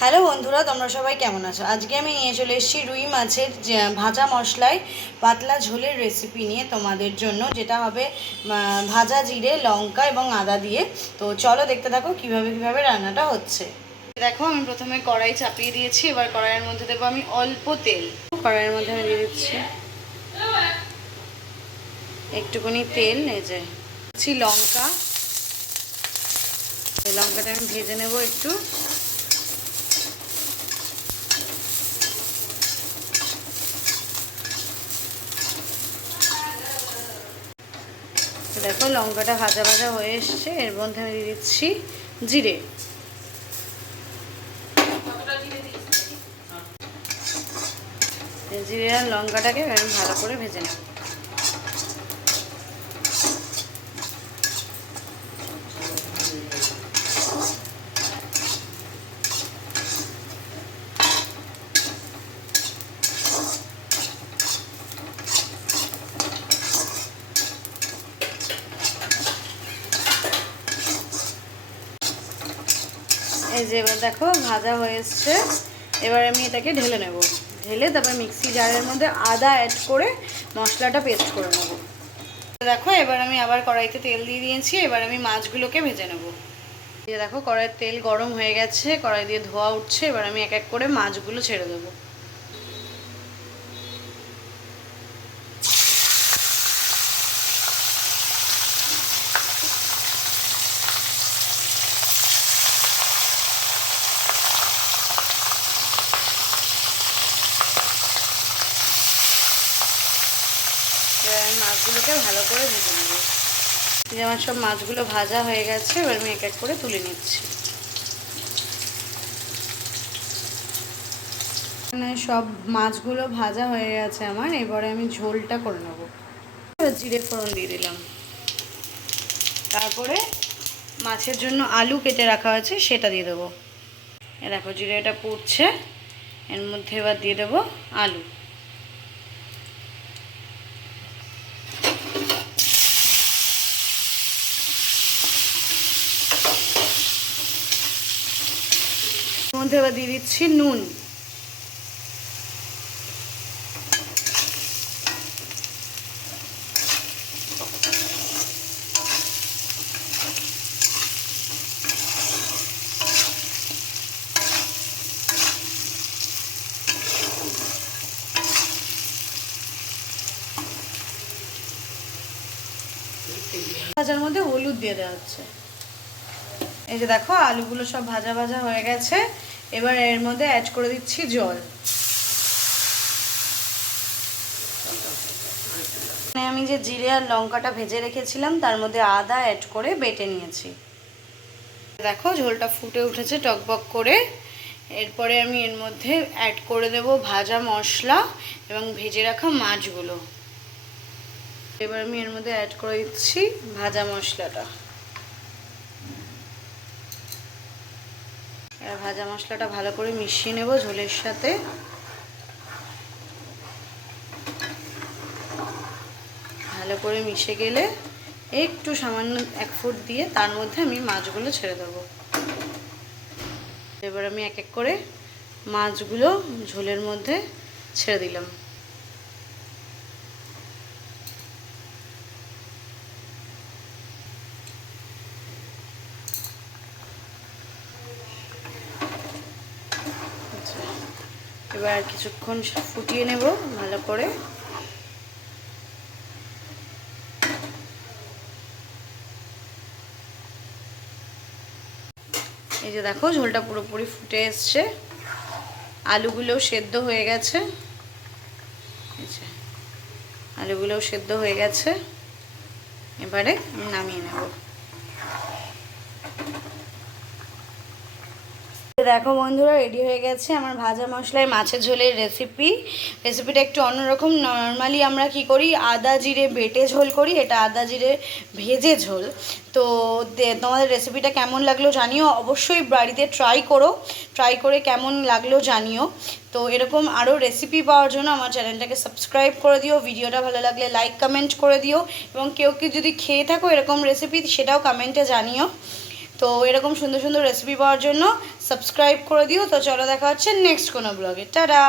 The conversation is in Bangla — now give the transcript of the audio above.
হ্যালো বন্ধুরা, তোমরা সবাই কেমন আছো? আজকে আমি নিয়ে চলে এসেছি রুই মাছের ভাজা মশলায় পাতলা ঝোলের রেসিপি নিয়ে তোমাদের জন্য, যেটা হবে ভাজা জিরে, লঙ্কা এবং আদা দিয়ে। তো চলো দেখতে থাকো কিভাবে রান্নাটা হচ্ছে। দেখো, আমি প্রথমে কড়াই চাপিয়ে দিয়েছি। এবার কড়াইয়ের মধ্যে দেবো আমি অল্প তেল। কড়াইয়ের মধ্যে আমি দিয়ে দিচ্ছি একটুখানি তেল। এই যে লঙ্কা, এই লঙ্কাটা আমি ভেজে নেব একটু। দেখো লঙ্কাটা ভাজা ভাজা হয়ে এসছে। এর মধ্যে আমি দিয়ে দিচ্ছি জিরে। জিরে আর লঙ্কাটাকে আমি ভালো করে ভেজে নেব। এই যে এবার দেখো ভাজা হয়ে এসছে। এবার আমি এটাকে ঢেলে নেব। ঢেলে তারপর মিক্সি জারের মধ্যে আদা অ্যাড করে মশলাটা পেস্ট করে নেব। দেখো এবার আমি আবার কড়াইতে তেল দিয়ে দিয়েছি। এবার আমি মাছগুলোকে ভেজে নেব। এই দেখো কড়াইয়ের তেল গরম হয়ে গেছে, কড়াই দিয়ে ধোয়া উঠছে। এবার আমি এক এক করে মাছগুলো ছেড়ে দেবো। এবার আমি মাছগুলোকে ভালো করে ভেজে নেব। যে আমার সব মাছগুলো ভাজা হয়ে গেছে, এবার আমি এক এক করে তুলে নিচ্ছি। মানে সব মাছগুলো ভাজা হয়ে গেছে আমার। এবারে আমি ঝোলটা করে নেব। জিরে ফোড়ন দিয়ে দিলাম। তারপরে মাছের জন্য আলু কেটে রাখা আছে সেটা দিয়ে দেবো। এ দেখো জিরেটা পুড়ছে, এর মধ্যে এবার দিয়ে দেবো আলু। এর মধ্যে এবার দিয়ে দিচ্ছি নুন। ভাজার মধ্যে হলুদ দিয়ে দেওয়া হচ্ছে। এই যে দেখো আলুগুলো সব ভাজা ভাজা হয়ে গেছে। এবার এর মধ্যে অ্যাড করে দিচ্ছি জল। আমি যে জিরে আর লঙ্কাটা ভেজে রেখেছিলাম তার মধ্যে আদা অ্যাড করে বেটে নিয়েছি। দেখো ঝোলটা ফুটে উঠেছে টকবক করে। এরপরে আমি এর মধ্যে অ্যাড করে দেব ভাজা মশলা এবং ভেজে রাখা মাছগুলো। এবার আমি এর মধ্যে অ্যাড করে দিচ্ছি ভাজা মশলাটা। এবার ভাজা মশলাটা ভালো করে মিশিয়ে নেব ঝোলের সাথে। ভালো করে মিশে গেলে একটু সামান্য 1 ফুট দিয়ে তার মধ্যে আমি মাছগুলো ছেড়ে দেবো। এবার আমি এক এক করে মাছগুলো ঝোলের মধ্যে ছেড়ে দিলাম। এবার কিছুক্ষণ ফুটিয়ে নেব ভালো করে। এই যে দেখো ঝোলটা পুরোপুরি ফুটে এসছে, আলুগুলোও সেদ্ধ হয়ে গেছে। আলুগুলোও সেদ্ধ হয়ে গেছে। এবারে আমি নামিয়ে নেব। দেখো বন্ধুরা, রেডি হয়ে গেছে আমার ভাজা মশলায় মাছের ঝোলের রেসিপিটা একটু অন্যরকম। নর্মালি আমরা কি করি, আদা জিরে বেটে ঝোল করি, এটা আদা জিরে ভেজে ঝোল। তো তোমাদের রেসিপিটা কেমন লাগলো জানিও, অবশ্যই বাড়িতে ট্রাই করে কেমন লাগলো জানিও। তো এরকম আরও রেসিপি পাওয়ার জন্য আমার চ্যানেলটাকে সাবস্ক্রাইব করে দিও। ভিডিওটা ভালো লাগলে লাইক কমেন্ট করে দিও, এবং কেউ যদি খেয়ে থাকো এরকম রেসিপি সেটাও কমেন্টে জানিও। তো এরকম সুন্দর সুন্দর রেসিপি পাওয়ার জন্য সাবস্ক্রাইব করে দিও। তো চলো দেখা হচ্ছে নেক্সট কোনো ব্লগে। টাটা।